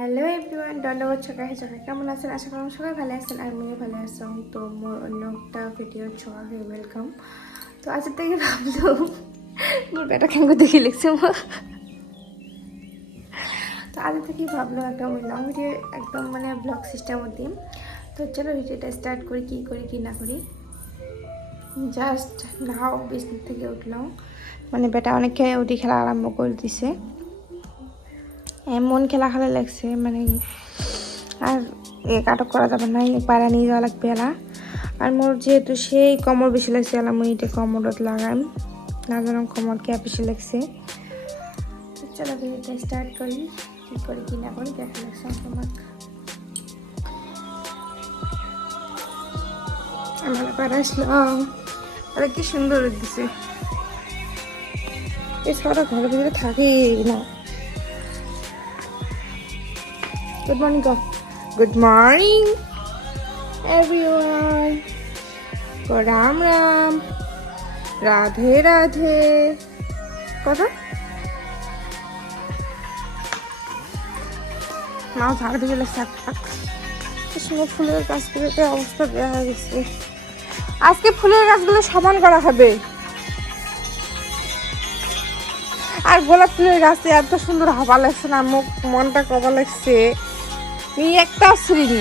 Hello everyone দণ্ডবোধ chokha chokha কেমন আছেন? আশা করি সবাই ভালো আছেন আমিও ভালো আছি। তো মোর অন্য একটা ভিডিও ছকাকে ওয়েলকাম তো আজের থেকে ভাবলো মোর বেটা কেমন দেখে লিখছে তো আজ থেকে ভাবলো একটা লং ভিডিও একদম মানে ব্লগ সিস্টেমত দিম তো চলো ভিডিওটা স্টার্ট করি, কী করি, কী না করি। জাস্ট নাও, বিছনা থেকে উঠলাম। মানে বেটা অনেক উঠি খেলা আরম্ভ করে দিছে। এমন খেলা খেলা লাগছে মানে আর কাটক করা যাবে না পায়রা নিয়ে যাওয়া লাগবে এলা। আর মোর যেহেতু সেই কমর বেশি লাগছে, এলা মুই এটা কমরত লাগাম না জানো কমর কে বেশি লাগছে। চলো ভিডিওটা স্টার্ট করি, কি করি কি না করি, দেখা লাগছে তোমাক। আমার পায়রা আসলাম আরে কি সুন্দর দিছে সবটা ঘরের ভিতরে থাকে না। Good morning, go. Good morning, everyone. Go Ram Ram. Radhe Radhe কথা মা ঝাড় দিয়ে গেলে শাক ফাক সুন্দর ফুলের গাছগুলোতে অবস্থা হয়ে গেছে আজকে ফুলের গাছগুলো সমান করা হবে আর গোলাপ ফুলের গাছে এত সুন্দর হাওয়া লাগছে না মুখ মনটা কবা লাগছে এই একটা শরীর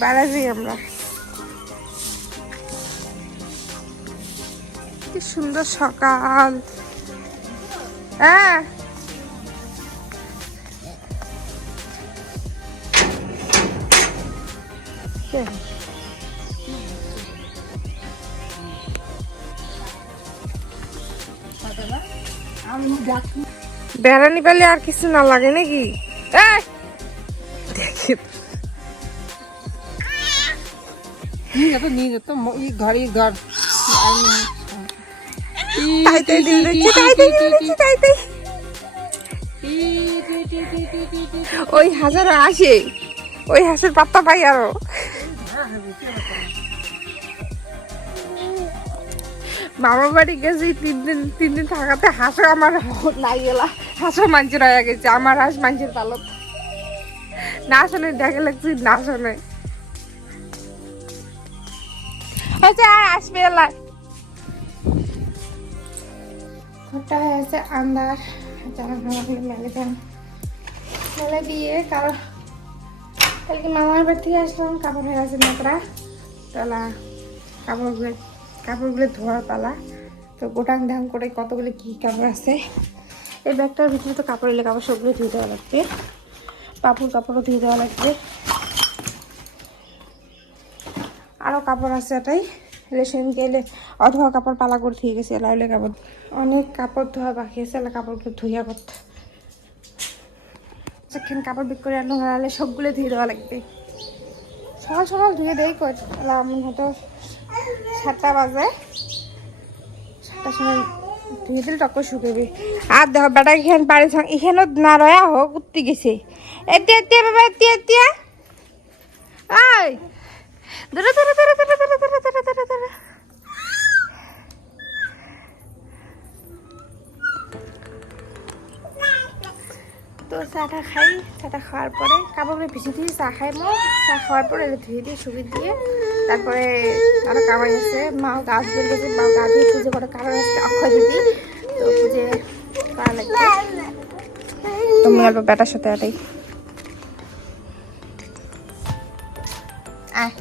বেড়াচ্ছি আমরা। কি সুন্দর সকাল। হ্যাঁ। বেড়ানি পেলে আর কিছু না লাগে নাকি ওই হাজার আসে ওই হাঁসের পাত্তা পাই আরও মামার বাড়ি গেছি, তিন দিন তিন দিন থাকাতে হাঁসও আমার নাই গেলা। হাঁসও মাঞ্চের হয়ে গেছে, আমার হাঁস মাঞ্চের পালত না শোনে দেখে লাগছি, না শোনে। আচ্ছা আর আসবে এলাই ঘরটা হয়ে আছে আন্দার জামা কাপড়গুলো মেলে দিয়ে কারও কালকে মামার বাড়ি থেকে আসলাম, কাপড় হয়ে গেছে নোংরা তালা কাপড়গুলো কাপড়গুলো ধোয়ার পালা। তো গোটাং ধাং করে কতগুলো কী কাপড় আছে? এই ব্যাগটার ভিতরে তো কাপড় এলে কাপড় সবগুলো ধুয়ে দেওয়া লাগবে। পাপুর কাপড়ও ধুয়ে দেওয়া লাগবে। আরও কাপড় আছে এটাই। রেশন গেলে অধোয়া কাপড় পালা করে ধুয়ে গেছে লাইলে কাপড়। অনেক কাপড় ধোয়া বাকি আছে, এলা কাপড়গুলো ধুইয়া করতে যখন কাপড় বিক করে আনলো সবগুলো ধুয়ে দেওয়া লাগবে। সকাল সকাল ধুয়ে দেয় কর হয়তো সাতটা বাজে। সাতটার সময় ধুয়ে দিলে টক্কর শুকাবি আর দেখো, বেটা এখানে বাড়ি এখানেও না রয়া হোক উঠতে গেছে। এতিয়া এতিয়া, বাবা, এতিয়া এতিয়া। আই! ধরে ধরে ধরে ধরে ধরে ধরে ধরে ধরে ধরে তো চাটা খাই চাটা খাওয়ার পরে কাপড়গুলো ভিজে দিয়ে চা খাই মো। চা খাওয়ার পরে ধুয়ে দিয়ে, শুকিয়ে দিয়ে তারপরে আরও কামাই আছে। মা গাছ বের গেছে মা গা দিয়ে পুজো করে, কারণ আছে অক্ষয় দিদি তো পুজো করা লাগবে। তুমি অল্প বেটার সাথে এটাই আয়।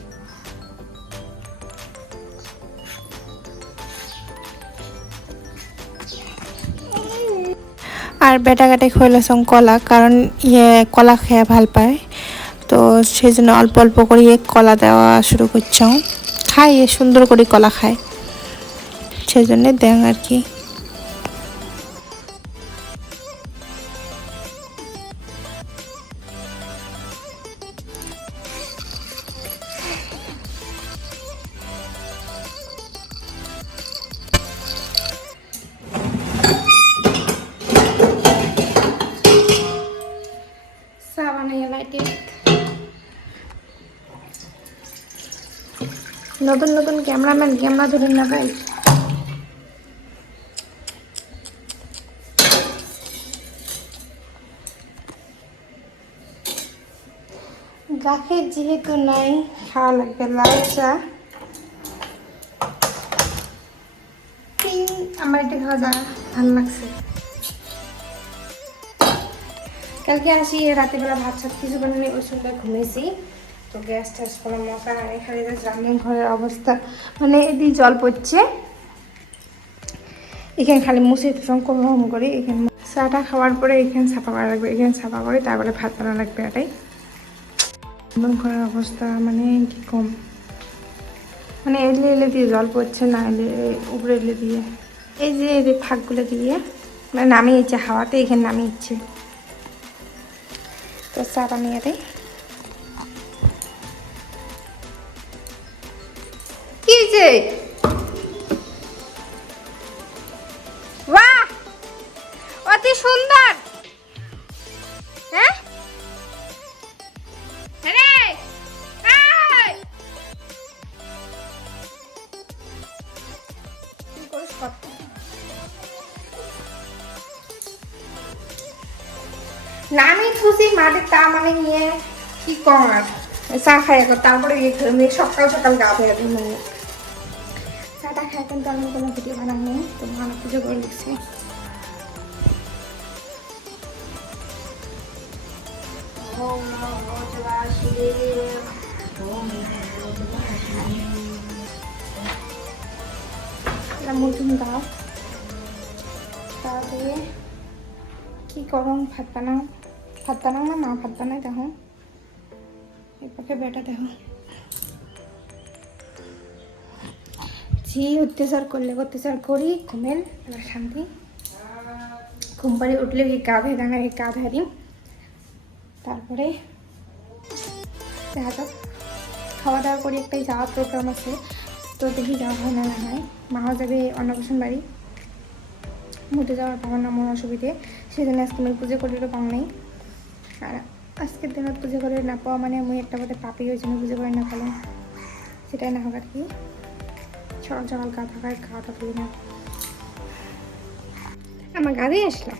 আর বেটা কাটে খৈলাসং কলা, কারণ ইয়ে কলা খেয়ে ভালো পায়। সেই জন্য অল্প অল্প করে কলা দেওয়া শুরু করছাও খায়, সুন্দর করে কলা খায়। সেই জন্যে দেন আর কি। নতুন নতুন ক্যামেরাম্যান, ক্যামেরা ধরেন না ভাই। গাছের যেহেতু নাই খাওয়া লাগবে লাল চা আমার এটা খাওয়া যা ভালো লাগছে। কালকে আসি রাতেবেলা ভাত সাত কিছু বানিয়ে ওই সময় ঘুমিয়েছি তো গ্যাস ট্যাস কোনো মশা নাই খালি জাস্ট রান্নার ঘরের অবস্থা মানে এদিকে জল পড়ছে। এখানে খালি মুছে গ্রহণ করি এখানে চাটা খাওয়ার পরে এখানে ছাপা করা লাগবে, এখানে ছাপা করে তারপরে ভাত বানা লাগবে এটাই। রান্নার ঘরের অবস্থা মানে কি কম। মানে এলে এলে দিয়ে জল পড়ছে, না এলে উপরে এলে দিয়ে। এই যে এই যে ফাঁকগুলো দিয়ে মানে নামিয়েছে হাওয়াতে, এখানে নামিয়েছে। তো চা বানিয়ে দেয় অতি সুন্দর। হ্যাঁ? আরে এই! কি না আমি খুশি মাঠে তা মানে নিয়ে কি কম আর? চা খাই এখন তারপরে ইয়ে খেলাম সকাল সকাল গা ধুয়ে চাটা খাই, কিন্তু আমি কোনো ভিডিও বানাবো তো ভালো পুজো করে দিচ্ছি মধ্যম দাও। তারপরে কি করুন ভাত বানাও? ভাত বানাও না, মা ভাত বানাই দেখো। এই পক্ষে বেটা দেখো। জি অত্যাচার করলে, অত্যাচার করি এবার শান্তি। ঘুম পাড়ি উঠলে গা এই গা দিই তারপরে দেখা যাক খাওয়া দাওয়া করে, একটাই যাওয়ার প্রোগ্রাম আছে। তো দেখি যাওয়া হয় না না হয়। মাও যাবে অন্নপ্রাশন বাড়ি। মুটে যাওয়ার বাবার নাম অসুবিধে। সেই জন্য আজকে আমি পুজো করিরও পাও নাই আর আজকের দিনত পুজো করে না, পাওয়া মানে আমি একটা বোধে পাপি ওই জন্য পুজো করে না পেলাম সেটাই না হোক আর কি। সকাল সকাল গা থাকায় খাওয়াটা করি না। আমার গাধেই আসলাম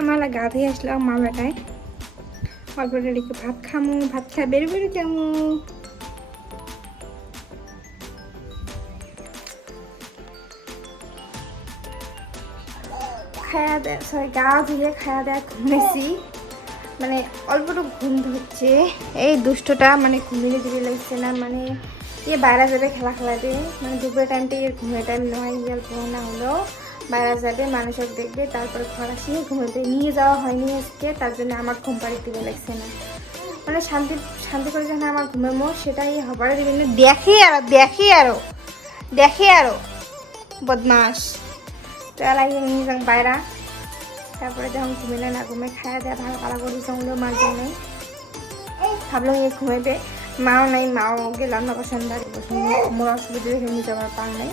আমার গাধেই আসলাম মা বেটায়। অল্প রেডিকে ভাত খামু, ভাত খাই বেরো বেরো যাব। খায়া দেয় সরি গা ধুয়ে খায়া দেয়া ঘুমেছি মানে অল্পটু ঘুম ধরছে। এই দুষ্টটা মানে ঘুমিয়ে দিতে লাগছে না মানে ইয়ে বাইরে যাবে, খেলা খেলাতে মানে দুপুরের টাইমটা এর ঘুমের টাইম নয় ঘুম না হলেও। বাইরে যাবে, মানুষের দেখবে, তারপরে ঘর আসিয়ে ঘুমাতে। নিয়ে যাওয়া হয়নি আজকে, তার জন্য আমার ঘুম পাড়ি দিতে লাগছে না। মানে শান্তি শান্তি করে যখন আমার ঘুমের মোড় সেটাই হবার দিবে না দেখে আরও দেখে আরও দেখে আরও। বদমাস তো এলাকায় নিয়ে যান বাইরা। তারপরে যখন ঘুমিলে না ঘুমে খাওয়া দেওয়া ভালো কালা করি সঙ্গে মার জন্য। ভাবলাম ইয়ে ঘুমাইবে মাও নাই, মাও গেলাম না পছন্দ মোর অসুবিধা দেখে নিতে আমার পার নাই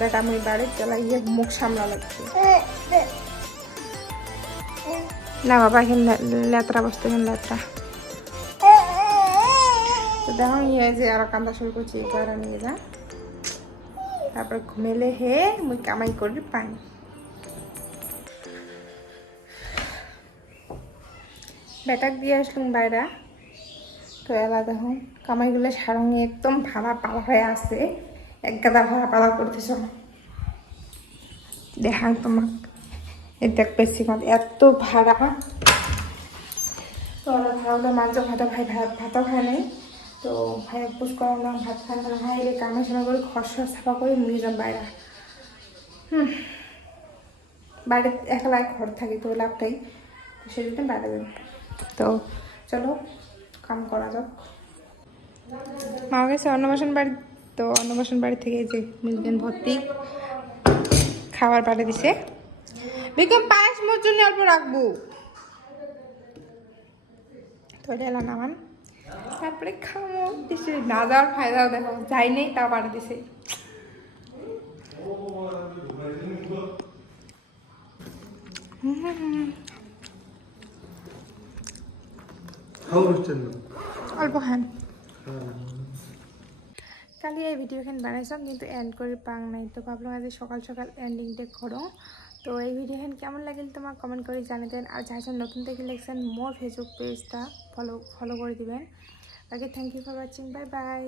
বেটা মুই বাড়ির চলা ইয়ে মুখ সামলা লাগছে না বাবা, এখানে লেতরা বসতে, এখানে লেতরা। তো দেখো ইয়ে যে আরও কান্দা শুরু করছি একবার নিয়ে যা। তারপর ঘুমেলে হে, মুই কামাই করি পাই। বেটাক দিয়ে আসলাম বাইরা। তো এলা দেখো, কামাইগুলো সারঙ্গে একদম ভাড়া পালা হয়ে আছে। এক গাদা ভাড়া পালা করতেছ? দেখাং তোমাক। এই দেখ কম এত ভাড়া। তো ওরা ভাড়াগুলো মাংস ভাতা ভাই ভাত, ভাতও খায় নাই। তো ভাই পুষ করালাম ভাত খাই না, ভাই। এই কামে সময় করে ঘর সর সাফা করে নিয়ে যাম বাইরা। হুম। বাইরে একলা ঘর থাকি, তো লাভটাই। সেই জন্য বাইরে যাবে তো চলো, কাম করা যাক। মা গেছে অন্নবাসন বাড়ি তো অন্নবাসন বাড়ি থেকে এই যে মিলবেন ভর্তি খাবার পাঠিয়ে দিছে। বিক্রম পায়েস মোর জন্য অল্প রাখব। তো নামান তারপরে খামো। দিছে না যাওয়ার ফায়দাও দেখো যাই নেই তাও পাঠিয়ে দিছে। অল্প খান। কালি এই ভিডিওখানে বানাইছাম কিন্তু এন্ড করে পাং নাই। তো ভাবলাম আজ সকাল সকাল এন্ডিংটা করো। তো এই ভিডিওখান কেমন লাগিল তোমার কমেন্ট করে জানিয়ে দেন আর যারা যারা নতুন থেকে লেখছেন মোর ফেসবুক পেজটা ফলো ফলো করে দিবেন। বাকি thank you for watching bye bye